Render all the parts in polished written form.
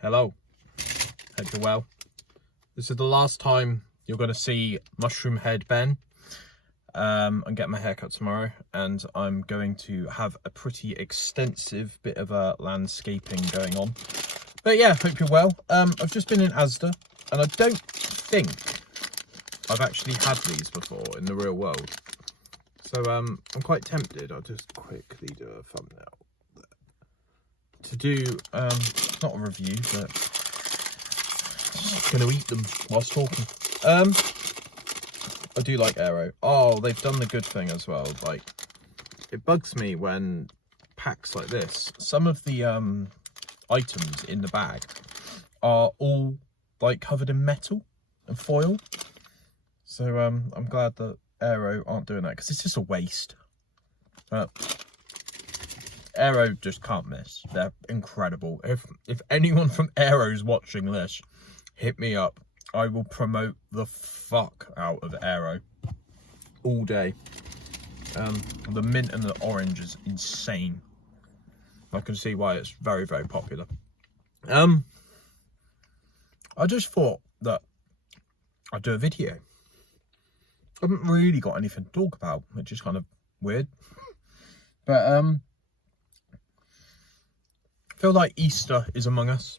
Hello, hope you're well. This is the last time you're going to see Mushroom Head Ben. I'm getting my haircut tomorrow, and I'm going to have a pretty extensive bit of landscaping going on. But yeah, hope you're well. I've just been in Asda, and I don't think I've actually had these before in the real world. So I'm quite tempted. I'll just quickly do a thumbnail to do not a review, but just gonna eat them whilst talking. I do like Aero. Oh, they've done the good thing as well. Like, it bugs me when packs like this, some of the items in the bag are all like covered in metal and foil. So I'm glad that Aero aren't doing that, because it's just a waste. But Aero just can't miss. They're incredible. If anyone from Aero's watching this, hit me up. I will promote the fuck out of Aero all day. The mint and the orange is insane. I can see why it's very, very popular. I just thought that I'd do a video. I haven't really got anything to talk about, which is kind of weird. But I feel like Easter is among us,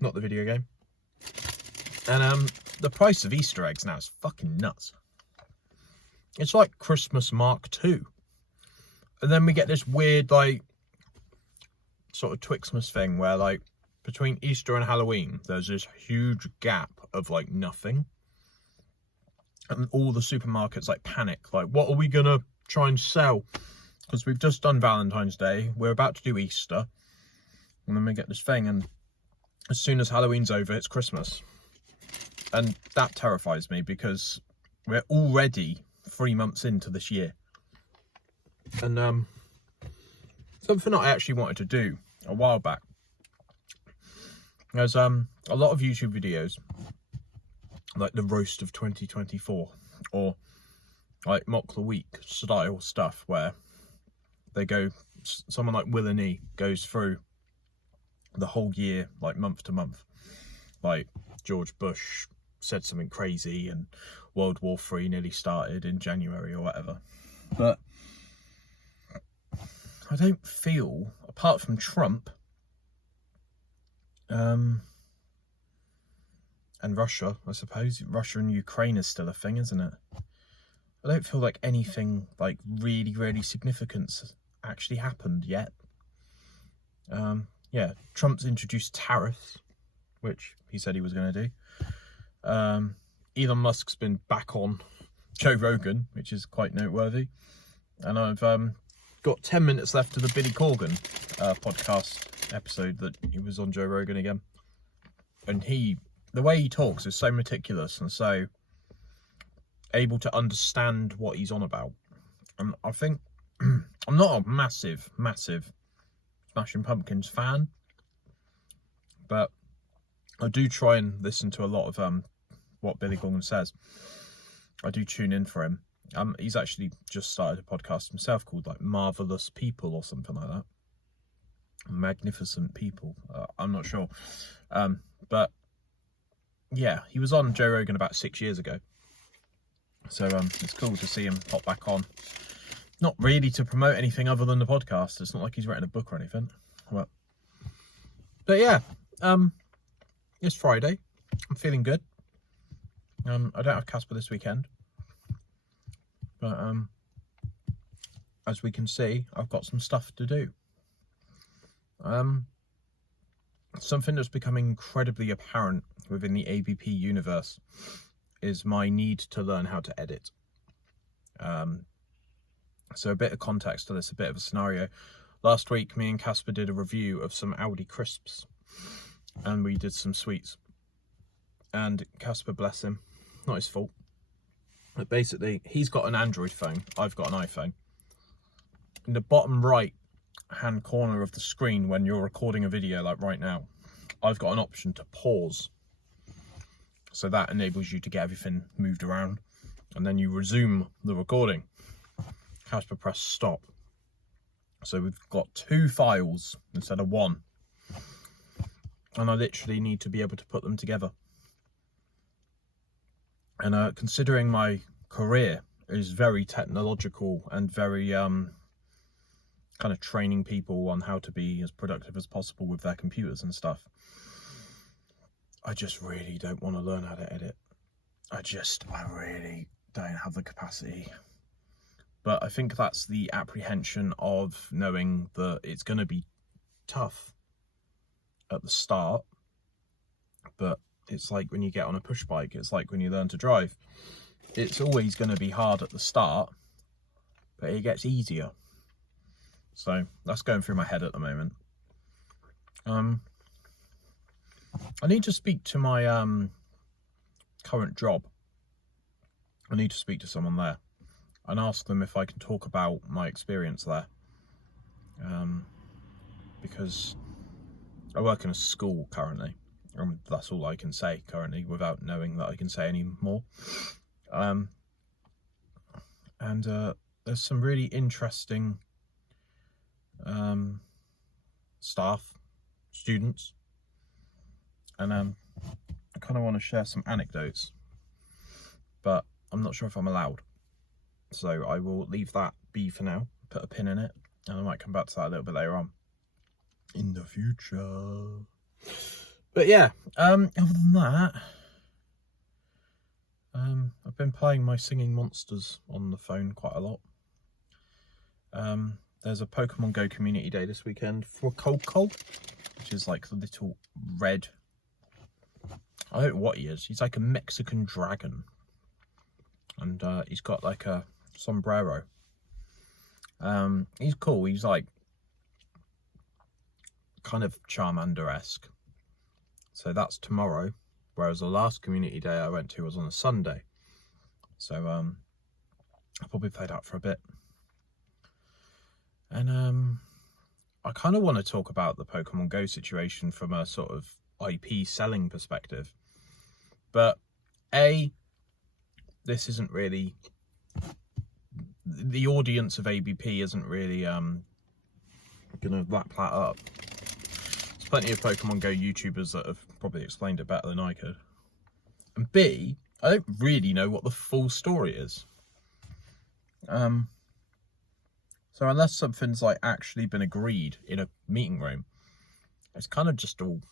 not the video game. And the price of Easter eggs now is fucking nuts. It's like Christmas Mark II. And then we get this weird, like, sort of Twixmas thing where, like, between Easter and Halloween, there's this huge gap of, like, nothing. And all the supermarkets, like, panic. Like, what are we going to try and sell? Because we've just done Valentine's Day. We're about to do Easter. And then we get this thing, and as soon as Halloween's over, it's Christmas. And that terrifies me, because we're already 3 months into this year. And something that I actually wanted to do a while back. There's a lot of YouTube videos, like the roast of 2024, or like mock the week style stuff, where they go, someone like Will and E goes through the whole year, like month to month. Like George Bush said something crazy, and World War III nearly started in January or whatever. But I don't feel, apart from Trump and Russia, I suppose, Russia and Ukraine is still a thing, isn't it? I don't feel like anything like really, really significant actually happened yet. Yeah, Trump's introduced tariffs, which he said he was going to do. Elon Musk's been back on Joe Rogan, which is quite noteworthy. And I've got 10 minutes left to the Billy Corgan podcast episode that he was on Joe Rogan again. And the way he talks is so meticulous and so able to understand what he's on about. And I think I'm not a massive Smashing Pumpkins fan, but I do try and listen to a lot of what Billy Corgan says. I do tune in for him. He's actually just started a podcast himself called like Marvelous People or something like that. Magnificent People. I'm not sure. But yeah, he was on Joe Rogan about 6 years ago. So it's cool to see him pop back on. Not really to promote anything other than the podcast. It's not like he's written a book or anything. But yeah, it's Friday. I'm feeling good. I don't have Casper this weekend. But as we can see, I've got some stuff to do. Something that's becoming incredibly apparent within the ABP universe is my need to learn how to edit. So a bit of context to this, a bit of a scenario. Last week, me and Casper did a review of some Aldi crisps, and we did some sweets. And Casper, bless him, not his fault, but basically, he's got an Android phone, I've got an iPhone. In the bottom right hand corner of the screen, when you're recording a video like right now, I've got an option to pause. So that enables you to get everything moved around, and then you resume the recording. Casper press stop. So we've got 2 files instead of 1. and I literally need to be able to put them together. And considering my career is very technological and very kind of training people on how to be as productive as possible with their computers and stuff, I just really don't want to learn how to edit. I really don't have the capacity. But I think that's the apprehension of knowing that it's going to be tough at the start, but it's like when you get on a push bike, it's like when you learn to drive. It's always going to be hard at the start, but it gets easier. So that's going through my head at the moment. I need to speak to my current job. I need to speak to someone there and ask them if I can talk about my experience there. Because I work in a school currently. That's all I can say currently without knowing that I can say any more. There's some really interesting staff, students, and I kind of want to share some anecdotes, but I'm not sure if I'm allowed. So I will leave that be for now, put a pin in it, and I might come back to that a little bit later on in the future. But yeah, other than that, I've been playing my Singing Monsters on the phone quite a lot. There's a Pokemon Go community day this weekend for Coco, which is like the little red, I don't know what he is. He's like a Mexican dragon. And he's got like a sombrero. He's cool. He's like kind of Charmander-esque. So that's tomorrow. Whereas the last community day I went to was on a Sunday. So I'll probably play that for a bit. And I kind of want to talk about the Pokemon Go situation from a sort of IP selling perspective. But this isn't really, the audience of ABP isn't really gonna wrap that up. There's plenty of Pokemon Go YouTubers that have probably explained it better than I could. And B, I don't really know what the full story is. So unless something's like actually been agreed in a meeting room, it's kind of just all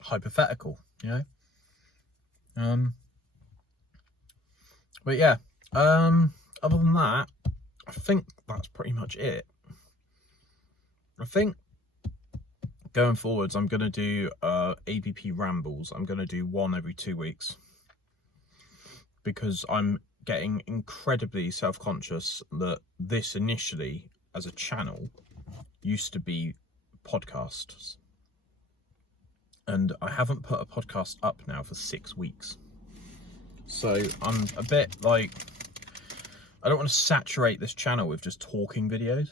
hypothetical, you know? But yeah, other than that, I think that's pretty much it. I think going forwards, I'm going to do ABP rambles. I'm going to do one every 2 weeks. Because I'm getting incredibly self-conscious that this initially, as a channel, used to be podcasts. And I haven't put a podcast up now for 6 weeks. So I'm a bit like, I don't want to saturate this channel with just talking videos.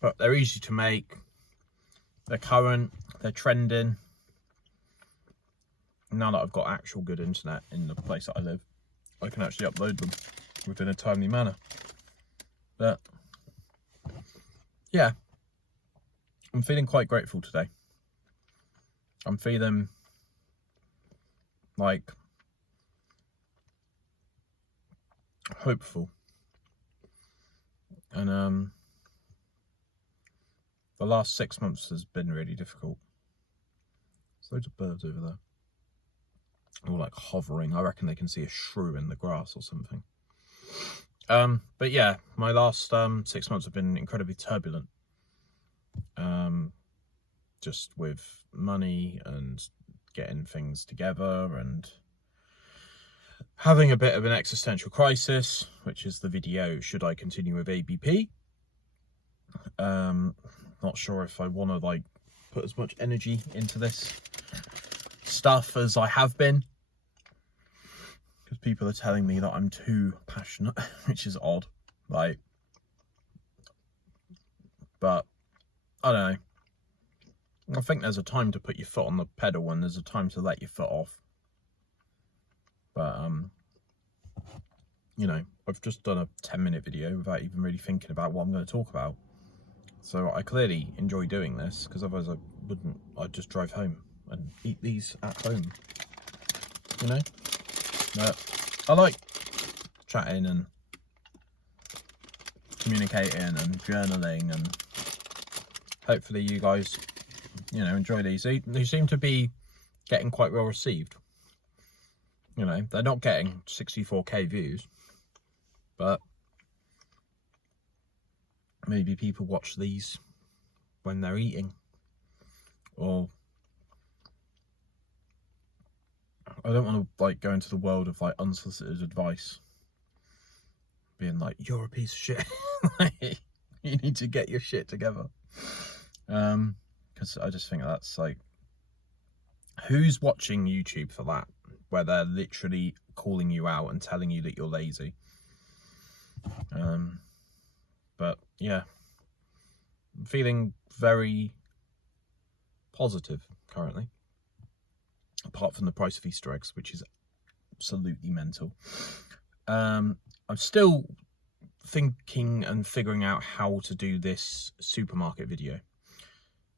But they're easy to make. They're current. They're trending. Now that I've got actual good internet in the place that I live, I can actually upload them within a timely manner. But yeah, I'm feeling quite grateful today. I'm feeling like hopeful. And the last 6 months has been really difficult. There's loads of birds over there. All like hovering. I reckon they can see a shrew in the grass or something. But yeah, my last 6 months have been incredibly turbulent. Just with money and getting things together and having a bit of an existential crisis, which is the video, should I continue with ABP? Not sure if I want to like put as much energy into this stuff as I have been. Because people are telling me that I'm too passionate, which is odd. Like, but I don't know. I think there's a time to put your foot on the pedal and there's a time to let your foot off. But you know, I've just done a 10-minute video without even really thinking about what I'm going to talk about. So I clearly enjoy doing this, because otherwise I'd just drive home and eat these at home, you know. But I like chatting and communicating and journaling, and hopefully you guys, you know, enjoy these. They seem to be getting quite well received. You know, they're not getting 64k views, but maybe people watch these when they're eating, or I don't want to like go into the world of like unsolicited advice, being like, you're a piece of shit. Like, you need to get your shit together. Because I just think that's like, who's watching YouTube for that, where they're literally calling you out and telling you that you're lazy? But yeah, I'm feeling very positive currently, apart from the price of Easter eggs, which is absolutely mental. I'm still thinking and figuring out how to do this supermarket video,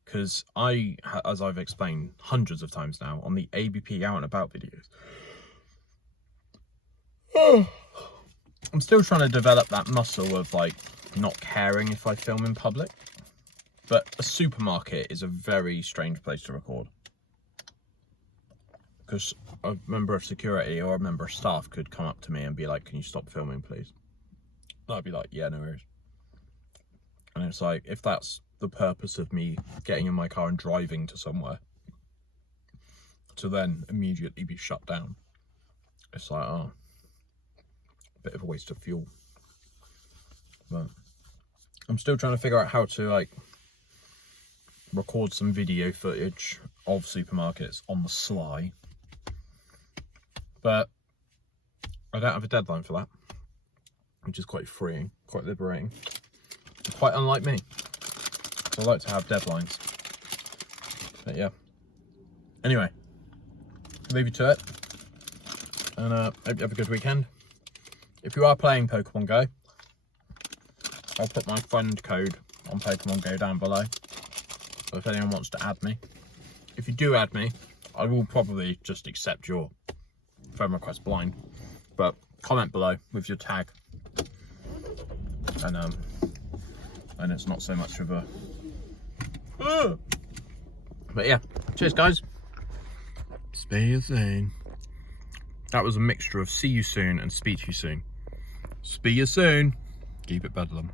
because as I've explained hundreds of times now on the ABP Out and About videos, I'm still trying to develop that muscle of like not caring if I film in public. But a supermarket is a very strange place to record, because a member of security or a member of staff could come up to me and be like, can you stop filming, please? And I'd be like, yeah, no worries. And it's like, if that's the purpose of me getting in my car and driving to somewhere to then immediately be shut down, it's like, oh, a bit of a waste of fuel. But I'm still trying to figure out how to like record some video footage of supermarkets on the sly, but I don't have a deadline for that, which is quite freeing, quite liberating, quite unlike me. So I like to have deadlines. But yeah, anyway, leave you to it, and hope you have a good weekend. If you are playing Pokemon Go, I'll put my friend code on Pokemon Go down below, so if anyone wants to add me. If you do add me, I will probably just accept your friend request blind, but comment below with your tag, and it's not so much of a but yeah, cheers guys, see you soon. That was a mixture of see you soon and speak to you soon. See you soon. Keep it bedlam.